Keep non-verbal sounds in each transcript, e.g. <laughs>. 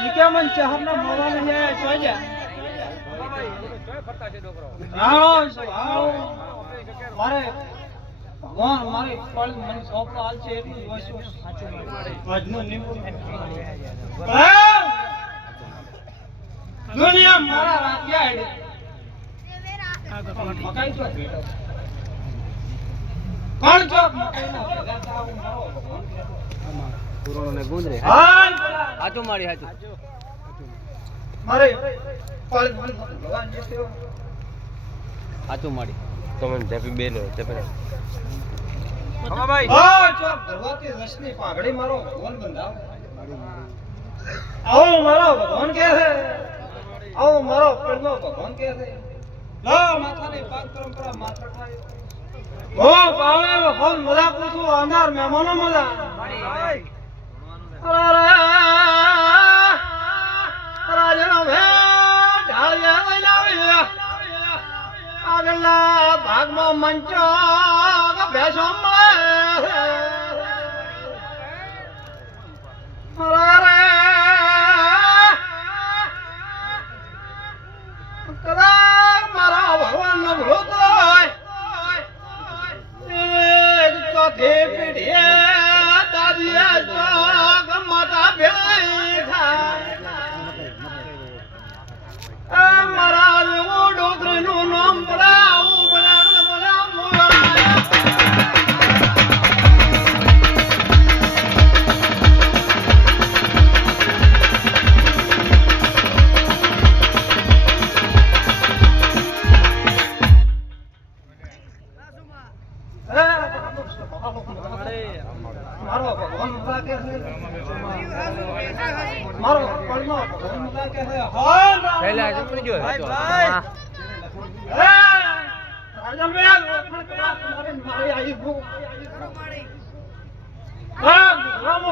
GK મન ચાહરના મોવાને હે જોજા આવો આવો મારે ભગવાન મારે ફળ મને સોંપો હાલ છે એટલું જ વસ્તુ આજનો નિમો દુનિયા મારા રાજ્યા હેડે મકાઈ છો કોણ છો? મકાઈના ભેગા થાવ મારો. ભગવાન. પુરાણો ને ગુંદરે હાલ! હાચું મારી હાચું. મારે હાચું મારી. તમે ઢેપી બેન હોય ભગવતી રસની પાઘડી મારો ભગવાન બંધાવ. આવો મારો ભગવાન કે છે. આવો મારો પ્રેમનો ભગવાન કે છે. લો માથાની પાક પરંપરા માત્ર થાય ઓ પાવે ભગવાન મજા પૂછું અંધાર મહેમાનો મજા. આગળના ભાગમાં મંચો બેસો મળે મારો ભગવાન મારો ભગવાન મજા કે હાલ પહેલા હાચું પડી ભાઈ, ભાઈ. હા. રામો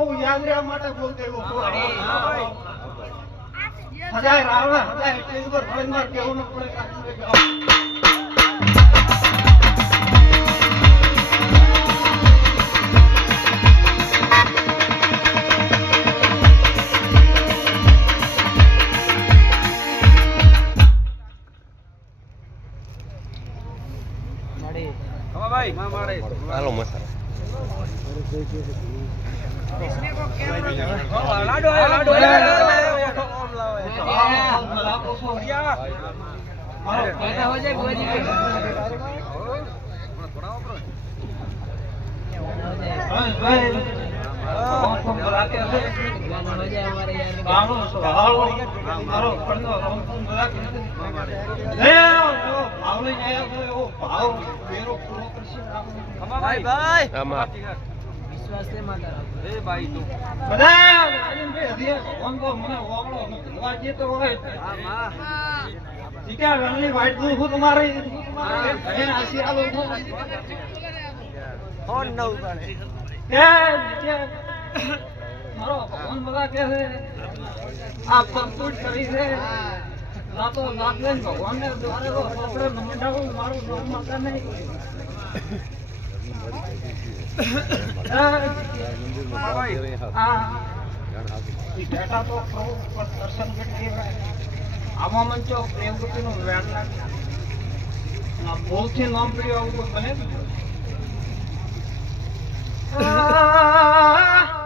હું યાદ રહ્યા માટે બોલતો એવો છું. હજાય રાવણ, હજાય કેવું ન પડે હાલો મસાલા. ભાઈ તું ફોન મારો ભગવાન બધા કે છે આ પંપુટ કરી છે. રાતો રાત લઈને ભગવાનને દ્વારે તો આપણે મંડાવું મારું નામ માતા નહીં. આ તો પ્રભુ પર દર્શન કરી આમાં મંચો પ્રેમ ગતિનું વેણ લાગે. આ ભૂલથી નામ પ્રિય આવું તો <laughs> <laughs> <laughs>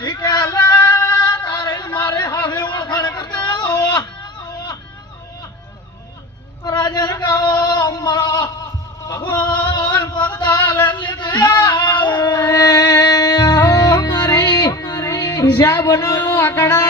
જ નહીં. મારે હવે ઓળખાણ કરતા રાજન ગાઓ મારા ભગવાન પગદાલ મારી હિસાબનો આંકડા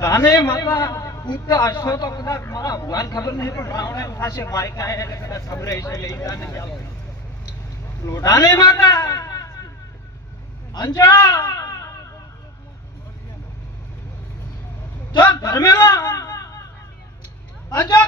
રાની માતા ઉત્તા અશ્વ તો કદાચ મારા ભગવાન ખબર નહીં, પણ રાવણે થશે મારી એને કદાચ ખબર હશે લઈ જાને ચાલો લોઢાને માતા, અંજા! જો ધર્મેલા, અંજો!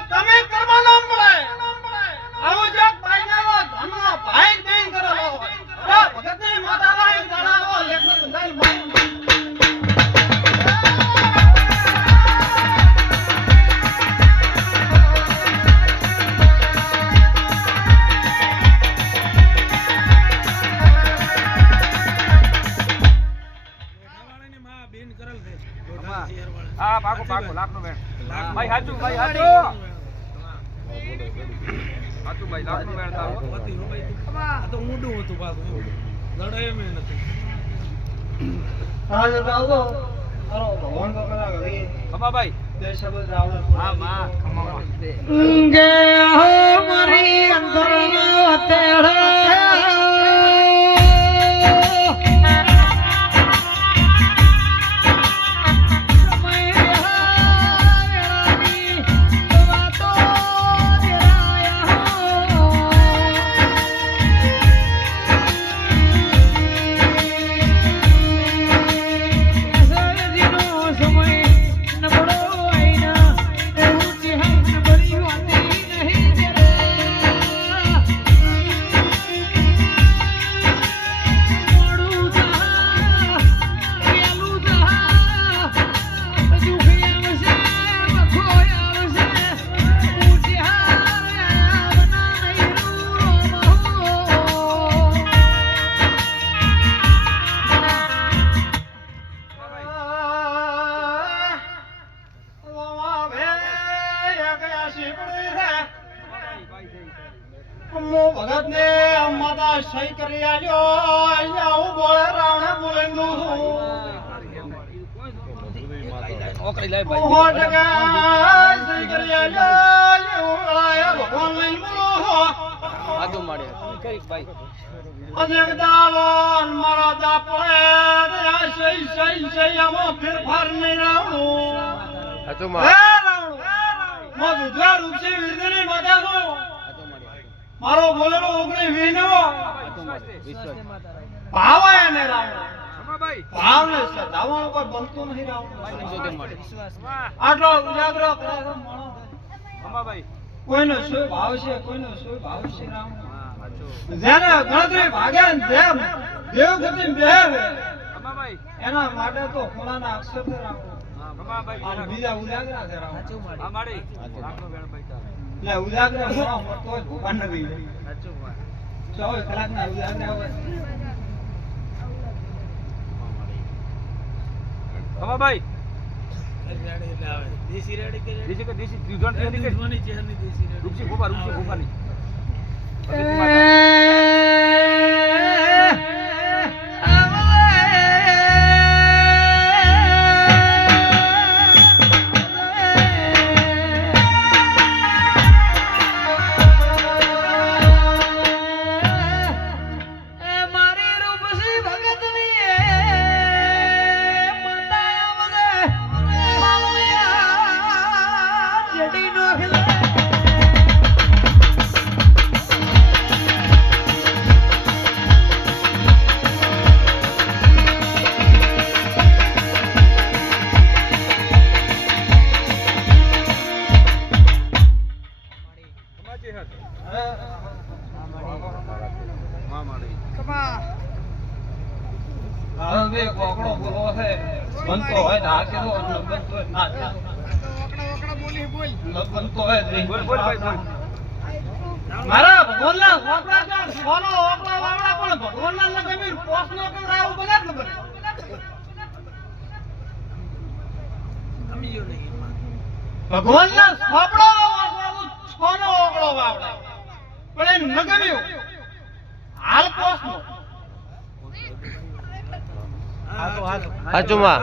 હાજર રાવલો મારો ભગવાન તો કદાચ હવે ખમાભાઈ. તે શબ્દ રાવણ હા ગે હો મારી અંતર તેડા. બોલો કરી ભાઈ અનેક દાલોન મારા દાપડે સહી સહી સહી આમાં ફેરફાર નહીં રાવણું રાવણું મો દુધા રૂપસી વીરની માતા છું મારો બોલેરો ઓગણી વીનો ભાવ એને રાવણ ને સદાવણ ઉપર બનતું નહીં રાવણ. આટલો ઉજાગરો કરે છે કોઈનો શું ભાવ છે કોઈનો શું ભાવ છે રાવણ. જેને ગણતરી ભાગે જેમ દેવ બેહે. એના માટે તો ખોલાના અક્ષર બીજા ઉજાગરા છે માડે લાખનો બેન ભાઈ દેશી કે દેશી દૂધણ છે કે? રૂપસી ગોપા રૂપસી ગોપાની ભગતની મારા ભગવાનના ઓકળા છે, સોનો ઓકળા વાવડા પણ ભગવાનના લગન પોસનો કવડાવું બને જ ને બને. ભગવાનના સોપડો સોનો ઓકળો વાવડાવું. પણ એ નગમ્યો હાલ પોસનો સાચું માં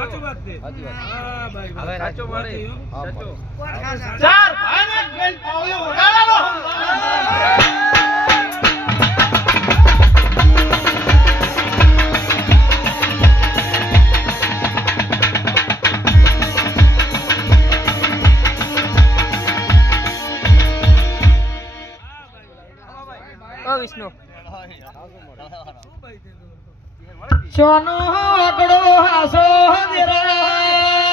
સાચો. મારે સાચો ચાર ભાઈને બેન પાવ્યો. સોનો આકડો હાસો જરા